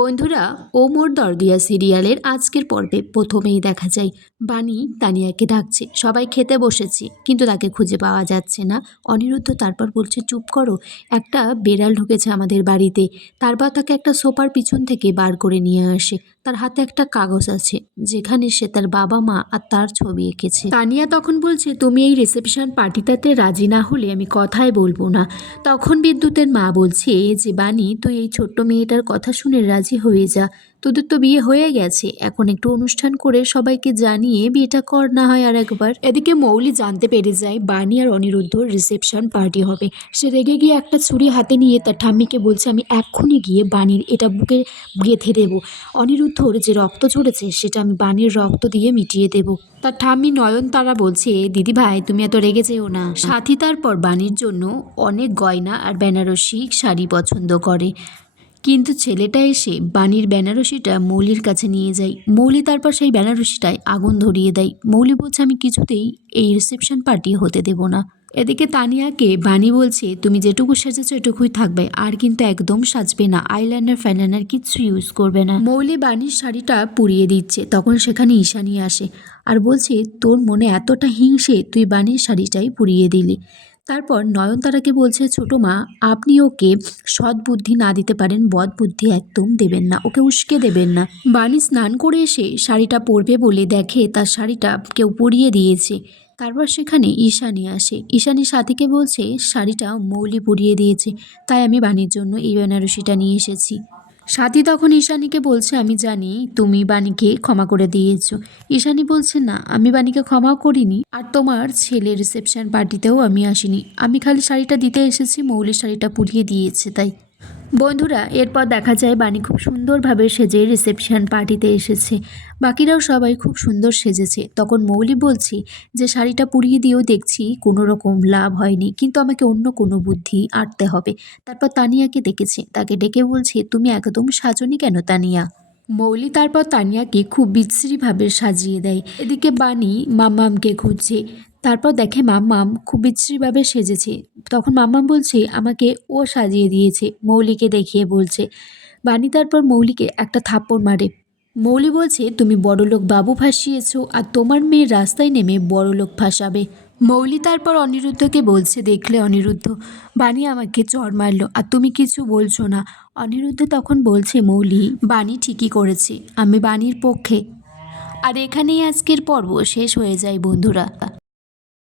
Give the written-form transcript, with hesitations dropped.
বন্ধুরা, ও মোর দরদিয়া সিরিয়ালের আজকের পর্বে প্রথমেই দেখা যায় বানি তানিয়াকে ডাকছে। সবাই খেতে বসেছে, কিন্তু তাকে খুঁজে পাওয়া যাচ্ছে না। অনিরুদ্ধ তারপর বলছে, চুপ করো, একটা বেড়াল ঢুকেছে আমাদের বাড়িতে। তারপর তাকে একটা সোফার পিছন থেকে বার করে নিয়ে আসে। তার হাতে একটা কাগজ আছে, যেখানে সে তার বাবা মা আর তার ছবি এঁকেছে। তানিয়া তখন বলছে, তুমি এই রিসেপশন পার্টিটাতে রাজি না হলে আমি কথাই বলবো না। তখন বিদ্যুতের মা বলছে যে, বানি তুই এই ছোট্ট মেয়েটার কথা শুনে রাজি হয়ে যা। তোদের তো বিয়ে হয়ে গেছে, এখন একটু অনুষ্ঠান করে সবাইকে জানিয়ে বিয়েটা কর না হয় আর একবার। এদিকে মৌলি জানতে পেরে যায় বানি আর অনিরুদ্ধর রিসেপশন পার্টি হবে। সে রেগে গিয়ে একটা ছুরি হাতে নিয়ে তার ঠাম্মিকে বলছে, আমি এক্ষুনি গিয়ে বানির এটা বুকে গেঁথে দেবো। অনিরুদ্ধর যে রক্ত ঝরেছে সেটা আমি বানির রক্ত দিয়ে মিটিয়ে দেবো। তার ঠাম্মি নয়নতারা বলছে, দিদি ভাই তুমি এত রেগে যেও না। সাথী তারপর বানির জন্য অনেক গয়না আর বেনারসি শাড়ি পছন্দ করে, কিন্তু ছেলেটা এসে বানির বেনারসিটা মৌলির কাছে নিয়ে যায়। মৌলি তারপর সেই বেনারসিটায় আগুন ধরিয়ে দেয়। মৌলি বলছে, আমি কিছুতেই এই রিসেপশন পার্টি হতে দেব না। এদিকে তানিয়াকে বানি বলছে, তুমি যেটুকু সেজেছো এটুকুই থাকবে, আর কিন্তু একদম সাজবে না, আইলাইনার ফাইলাইনার কিচ্ছু ইউজ করবে না। মৌলি বানির শাড়িটা পুড়িয়ে দিচ্ছে, তখন সেখানে ঈশানী আসে আর বলছে, তোর মনে এতটা হিংসে, তুই বানির শাড়িটাই পুড়িয়ে দিলি। তারপর নয়নতারাকে বলছে, ছোটো মা, আপনি ওকে সৎ বুদ্ধি না দিতে পারেন, বদ বুদ্ধি একদম দেবেন না, ওকে উস্কে দেবেন না। বানি স্নান করে এসে শাড়িটা পরবে বলে দেখে তার শাড়িটা কেউ পরিয়ে দিয়েছে। তারপর সেখানে ঈশানী আসে। ঈশানী সাথীকে বলছে, শাড়িটা মৌলি পরিয়ে দিয়েছে, তাই আমি বানির জন্য এই বেনারসিটা নিয়ে এসেছি। সাথী তখন ঈশানীকে বলছে, আমি জানি তুমি বাণীকে ক্ষমা করে দিয়েছো। ঈশানী বলছে, না, আমি বাণীকে ক্ষমাও করিনি, আর তোমার ছেলে রিসেপশন পার্টিতেও আমি আসিনি, আমি খালি শাড়িটা দিতে এসেছি, মৌলির শাড়িটা পুড়িয়ে দিয়েছে তাই। বন্ধুরা, এরপর দেখা যায় বাণী খুব সুন্দরভাবে সেজে রিসেপশন পার্টিতে এসেছে। বাকিরাও সবাই খুব সুন্দর সেজেছে। তখন মৌলি বলছি যে, শাড়িটা পুড়িয়ে দিয়েও দেখছি কোনো রকম লাভ হয়নি, কিন্তু আমাকে অন্য কোনো বুদ্ধি আঁটতে হবে। তারপর তানিয়াকে ডেকেছে, তাকে ডেকে বলছে, তুমি একদম সাজনি কেন তানিয়া? মৌলি তারপর তানিয়াকে খুব বিশ্রীভাবে সাজিয়ে দেয়। এদিকে বাণী মাম্মামকে খুঁজছে, তারপর দেখে মাম্মাম খুব বিশ্রীভাবে সেজেছে। তখন মাম্মাম বলছে, আমাকে ও সাজিয়ে দিয়েছে, মৌলিকে দেখিয়ে বলছে। বাণী তারপর মৌলিকে একটা থাপ্পড় মারে। মৌলি বলছে, তুমি বড়লোক বাবু ফাঁসিয়েছ, আর তোমার মেয়ে রাস্তায় নেমে বড়লোক ফাঁসাবে। মৌলি তারপর অনিরুদ্ধকে বলছে, দেখলে অনিরুদ্ধ, বাণী আমাকে চড় মারলো আর তুমি কিছু বলছো না। অনিরুদ্ধ তখন বলছে, মৌলি, বাণী ঠিকই করেছে, আমি বাণীর পক্ষে। আর এখানেই আজকের পর্ব শেষ হয়ে যায় বন্ধুরা।